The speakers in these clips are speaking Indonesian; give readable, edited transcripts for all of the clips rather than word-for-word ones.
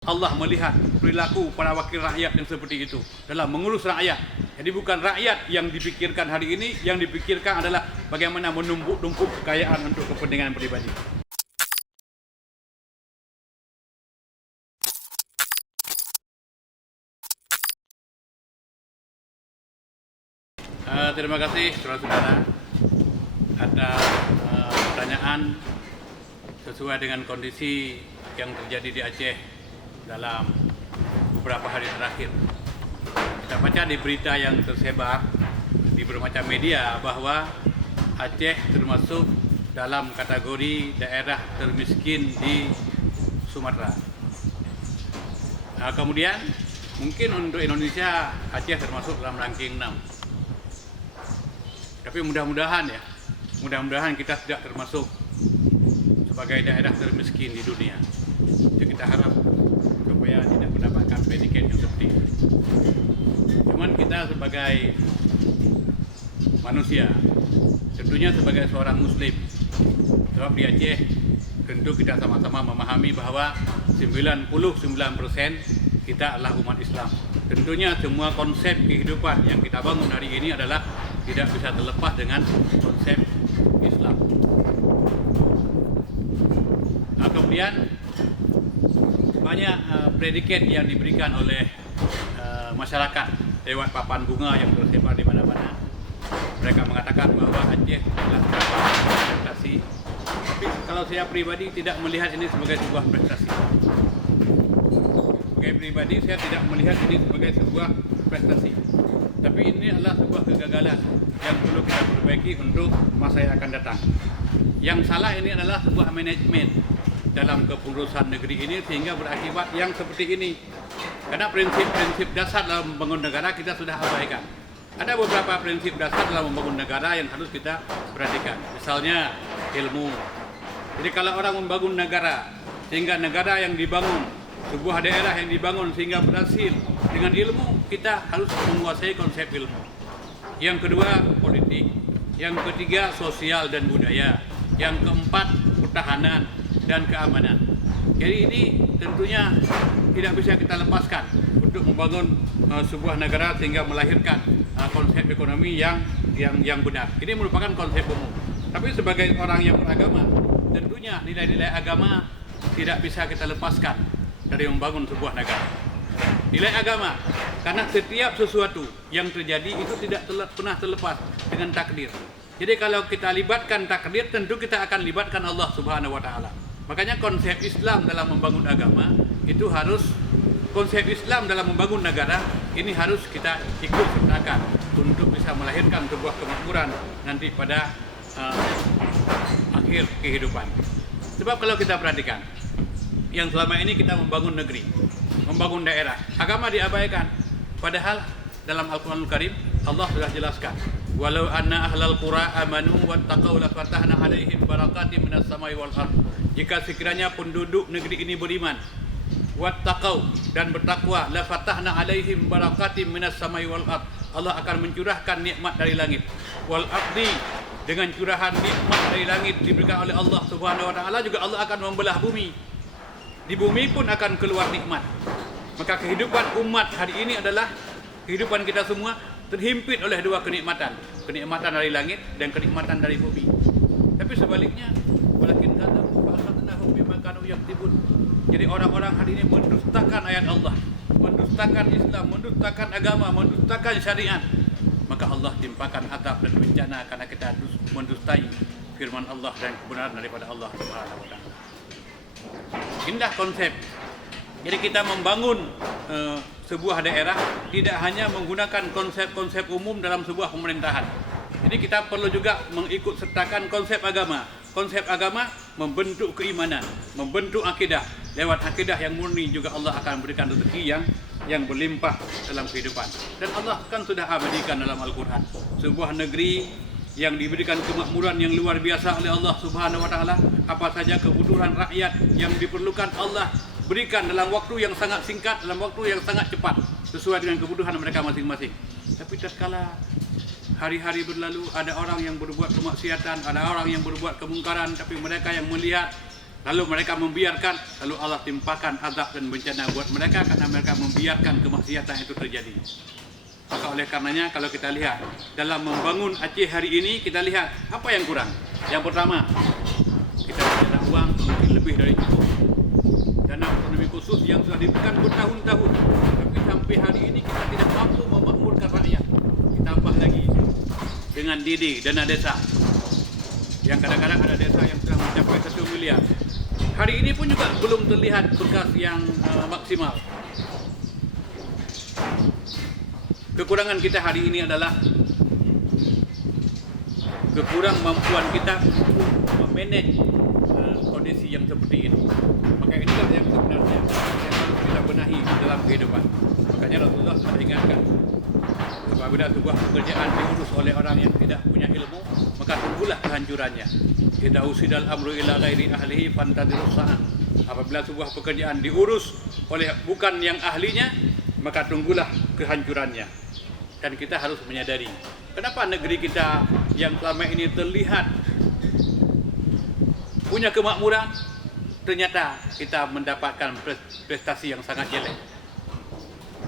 Allah melihat perilaku para wakil rakyat yang seperti itu dalam mengurus rakyat. Jadi bukan rakyat yang dipikirkan hari ini, yang dipikirkan adalah bagaimana menumpuk kekayaan untuk kepentingan pribadi. Terima kasih saudara-saudara atas pertanyaan sesuai dengan kondisi yang terjadi di Aceh dalam beberapa hari terakhir. Kita baca di berita yang tersebar di bermacam media bahwa Aceh termasuk dalam kategori daerah termiskin di Sumatera. Kemudian mungkin untuk Indonesia Aceh termasuk dalam ranking 6. Tapi mudah-mudahan kita tidak termasuk sebagai daerah termiskin di dunia. Jadi kita harap supaya tidak mendapatkan predikat yang seperti itu. Cuman kita sebagai manusia, tentunya sebagai seorang muslim, sebab di Aceh tentu kita sama-sama memahami bahwa 99% kita adalah umat Islam. Tentunya semua konsep kehidupan yang kita bangun hari ini adalah tidak bisa terlepas dengan konsep Islam. Kemudian banyak predikat yang diberikan oleh masyarakat lewat papan bunga yang tersebar di mana-mana. Mereka mengatakan bahwa Aceh adalah prestasi. Tapi kalau saya pribadi tidak melihat ini sebagai sebuah prestasi. Sebagai pribadi saya tidak melihat ini sebagai sebuah prestasi. Tapi ini adalah sebuah kegagalan yang perlu kita perbaiki untuk masa yang akan datang. Yang salah ini adalah sebuah manajemen dalam kepengurusan negeri ini sehingga berakibat yang seperti ini. Karena prinsip-prinsip dasar dalam membangun negara kita sudah abaikan. Ada beberapa prinsip dasar dalam membangun negara yang harus kita perhatikan. Misalnya ilmu. Jadi kalau orang membangun negara sehingga negara yang dibangun, sebuah daerah yang dibangun sehingga berhasil dengan ilmu, kita harus menguasai konsep ilmu. Yang kedua politik, yang ketiga sosial dan budaya, yang keempat pertahanan dan keamanan. Jadi ini tentunya tidak bisa kita lepaskan untuk membangun sebuah negara sehingga melahirkan konsep ekonomi yang benar. Ini merupakan konsep umum. Tapi sebagai orang yang beragama, tentunya nilai-nilai agama tidak bisa kita lepaskan dari membangun sebuah negara. Nilai agama, karena setiap sesuatu yang terjadi itu tidak pernah terlepas dengan takdir. Jadi kalau kita libatkan takdir, tentu kita akan libatkan Allah Subhanahu wa Ta'ala. Makanya konsep Islam dalam membangun agama itu harus, konsep Islam dalam membangun negara ini harus kita ikut sertakan untuk bisa melahirkan sebuah kemakmuran nanti pada akhir kehidupan. Sebab kalau kita perhatikan, yang selama ini kita membangun negeri, membangun daerah, agama diabaikan. Padahal dalam Al-Quranul Karim Allah sudah jelaskan, walau anna ahlal qura amanu wattaqau lafatahna alaihim barakatim minas samai wal ardh. Jika sekiranya penduduk negeri ini beriman, wattaqau dan bertakwa, lafatahna alaihim barakatim minas samai wal ardh. Allah akan mencurahkan nikmat dari langit. Wal ardi, dengan curahan nikmat dari langit diberikan oleh Allah Subhanahu wa Ta'ala, juga Allah akan membelah bumi. Di bumi pun akan keluar nikmat. Maka kehidupan umat hari ini adalah kehidupan kita semua terhimpit oleh dua kenikmatan. Kenikmatan dari langit dan kenikmatan dari bumi. Tapi sebaliknya, walakin kadzabu fa akhadnahum bima kanu yaktubun. Jadi orang-orang hari ini mendustakan ayat Allah, mendustakan Islam, mendustakan agama, mendustakan syariat. Maka Allah timpakan azab dan bencana karena kita mendustai firman Allah dan kebenaran daripada Allah Subhanahu wa Ta'ala. Indah konsep. Jadi kita membangun sebuah daerah tidak hanya menggunakan konsep-konsep umum dalam sebuah pemerintahan. Jadi kita perlu juga mengikut sertakan konsep agama. Konsep agama membentuk keimanan, membentuk akidah. Lewat akidah yang murni juga Allah akan berikan rezeki yang berlimpah dalam kehidupan. Dan Allah kan sudah abadikan dalam Al-Quran sebuah negeri yang diberikan kemakmuran yang luar biasa oleh Allah Subhanahu wa Ta'ala. Apa saja kebutuhan rakyat yang diperlukan Allah berikan dalam waktu yang sangat singkat, dalam waktu yang sangat cepat, sesuai dengan kebutuhan mereka masing-masing. Tapi tatkala hari-hari berlalu, ada orang yang berbuat kemaksiatan, ada orang yang berbuat kemungkaran, tapi mereka yang melihat Lalu mereka membiarkan, lalu Allah timpakan azab dan bencana buat mereka karena mereka membiarkan kemaksiatan itu terjadi. Maka oleh karenanya kalau kita lihat dalam membangun Aceh hari ini, kita lihat apa yang kurang. Yang pertama, kita punya uang mungkin lebih dari cukup. Dana otonomi khusus yang sudah diberikan bertahun-tahun, tapi sampai hari ini kita tidak mampu memakmurkan rakyat. Ditambah lagi dengan DD, dana desa, yang kadang-kadang ada desa yang sudah mencapai 1 miliar. Hari ini pun juga belum terlihat berkas yang maksimal. Kekurangan kita hari ini adalah kekurang mampuan kita untuk memanage kondisi yang seperti ini. Maka inilah yang sebenarnya yang harus kita benahi dalam kehidupan. Makanya Rasulullah sudah ingatkan, apabila sebuah pekerjaan diurus oleh orang yang tidak punya ilmu, maka tunggulah kehancurannya. Idza usidal amru ila ghairi ahlihi fantadirus sa'ah. Apabila sebuah pekerjaan diurus oleh bukan yang ahlinya, maka tunggulah kehancurannya. Dan kita harus menyadari, kenapa negeri kita yang selama ini terlihat punya kemakmuran, ternyata kita mendapatkan prestasi yang sangat jelek.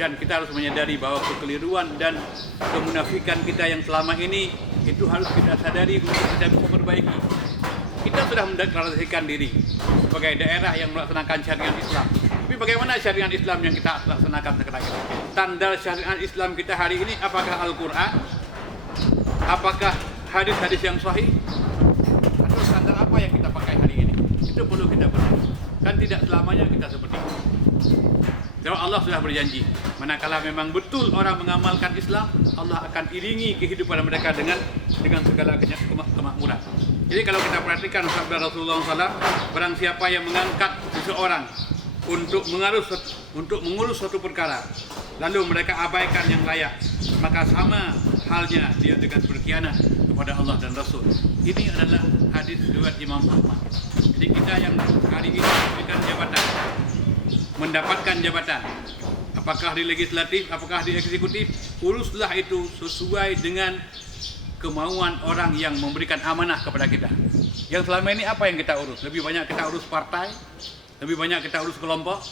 Dan kita harus menyadari bahwa kekeliruan dan kemunafikan kita yang selama ini itu harus kita sadari untuk kita bisa perbaiki. Kita sudah mendeklarasikan diri sebagai daerah yang melaksanakan syariat Islam. Tapi bagaimana syariat Islam yang kita laksanakan sekarang ini? Standar syariat Islam kita hari ini apakah Al-Quran? Apakah hadis-hadis yang sahih? Atau standar apa yang kita pakai hari ini? Itu perlu kita benahi. Kan tidak selamanya kita seperti itu. Sebab Allah sudah berjanji, manakala memang betul orang mengamalkan Islam, Allah akan iringi kehidupan mereka dengan segala kemakmuran. Jadi kalau kita perhatikan sabda Rasulullah SAW, barang siapa yang mengangkat seseorang untuk mengurus suatu perkara, lalu mereka abaikan yang layak, maka sama halnya dia dengan berkhianat kepada Allah dan Rasul. Ini adalah hadis riwayat Imam Ahmad. Jadi kita yang hari ini mendapatkan jabatan, apakah di legislatif, apakah di eksekutif, uruslah itu sesuai dengan kemauan orang yang memberikan amanah kepada kita. Yang selama ini apa yang kita urus? Lebih banyak kita urus partai, lebih banyak kita urus kelompok,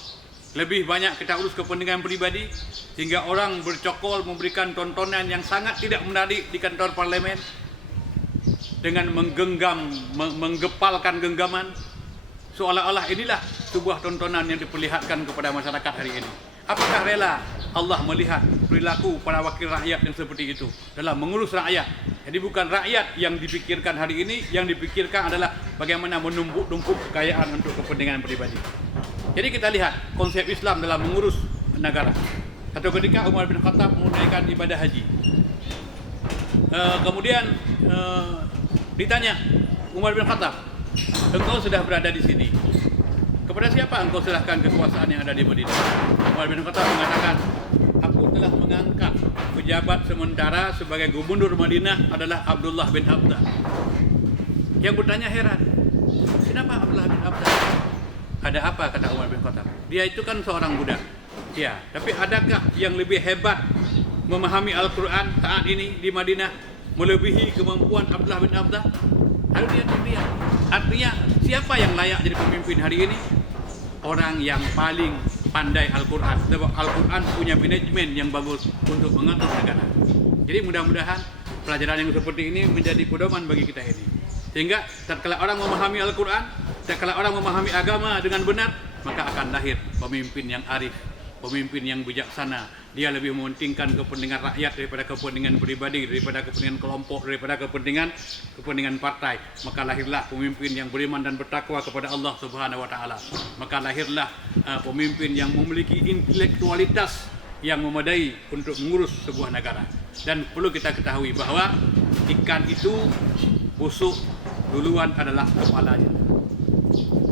lebih banyak kita urus kepentingan pribadi, sehingga orang bercokol memberikan tontonan yang sangat tidak menarik di kantor parlemen dengan menggepalkan genggaman, seolah-olah inilah sebuah tontonan yang diperlihatkan kepada masyarakat hari ini. Apakah rela Allah melihat perilaku para wakil rakyat yang seperti itu dalam mengurus rakyat? Jadi bukan rakyat yang dipikirkan hari ini, yang dipikirkan adalah bagaimana menumpuk kekayaan untuk kepentingan pribadi. Jadi kita lihat konsep Islam dalam mengurus negara. Satu ketika Umar bin Khattab menunaikan ibadah haji. Kemudian ditanya Umar bin Khattab, engkau sudah berada di sini, kepada siapa engkau serahkan kekuasaan yang ada di Madinah? Umar bin Khattab mengatakan, aku telah mengangkat pejabat sementara sebagai gubernur Madinah adalah Abdullah bin Abdah. Yang bertanya heran, kenapa Abdullah bin Abdah? Ada apa, kata Umar bin Khattab? Dia itu kan seorang budak. Ya, tapi adakah yang lebih hebat memahami Al-Quran saat ini di Madinah melebihi kemampuan Abdullah bin Abdah? Lalu dia terdiam. Artinya siapa yang layak jadi pemimpin hari ini? Orang yang paling pandai Al-Quran. Sebab Al-Quran punya manajemen yang bagus untuk mengatur negara. Jadi mudah-mudahan pelajaran yang seperti ini menjadi pedoman bagi kita ini. Sehingga tatkala orang memahami Al-Quran, tatkala orang memahami agama dengan benar, maka akan lahir pemimpin yang arif, pemimpin yang bijaksana. Dia lebih mementingkan kepentingan rakyat daripada kepentingan pribadi, daripada kepentingan kelompok, daripada kepentingan partai. Maka lahirlah pemimpin yang beriman dan bertakwa kepada Allah Subhanahu wa taala. Maka lahirlah pemimpin yang memiliki intelektualitas yang memadai untuk mengurus sebuah negara. Dan perlu kita ketahui bahwa ikan itu busuk duluan adalah kepalanya.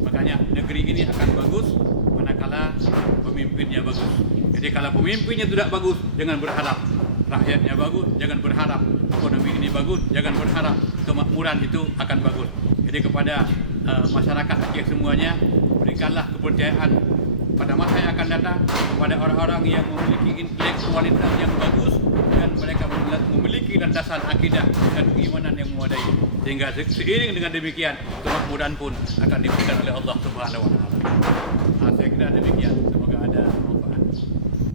Makanya negeri ini akan bagus manakala pemimpinnya bagus. Jadi kalau pemimpinnya tidak bagus, jangan berharap rakyatnya bagus, jangan berharap ekonomi ini bagus, jangan berharap kemakmuran itu akan bagus. Jadi kepada masyarakat Aceh semuanya, berikanlah kepercayaan pada masa yang akan datang kepada orang-orang yang memiliki intelektualitas yang bagus dan mereka memiliki landasan akidah dan keimanan yang memadai, sehingga seiring dengan demikian kemakmuran pun akan diberikan oleh Allah Subhanahu wa taala. Saya kira demikian, semoga ada